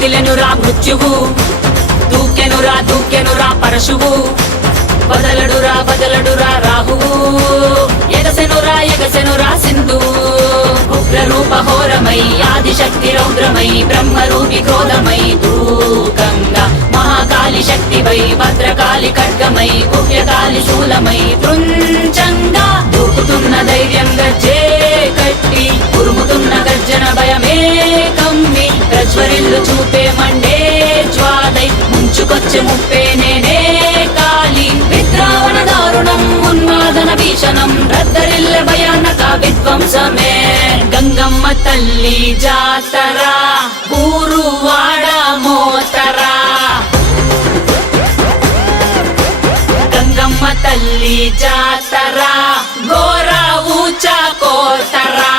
కదిలెనురా మృత్యువు, దూకెనురా పరశువు, బదలడురా రాహువు, ఎగసెనురా సింధువు. ఉగ్రరూప ఘోరమై ఆదిశక్తి రౌద్రమై బ్రహ్మరూపి క్రోధమై దూకంగా మహాకాళి శక్తివై భద్రకాళి ఖడ్గమై గుహ్యకాళి శూలమై తృంచంగా దూకుతున్న ధైర్యం గజ్జే కట్టి ఉరుముతున్న గర్జన భయమే కమ్మి ప్రజ్వరిల్లు చూపే మండే జ్వాలై ముంచుకొచ్చే ముప్పే నేనే కాళి. విద్రావణ దారుణం ఉన్మాదన భీషణం రద్దరిల్ల భయానక విధ్వంసమే. గంగమ్మ తల్లి జాతరా ఊరువాడ మోతరా, గంగమ్మ తల్లి జాతరా గోరా ఊచా కోతరా.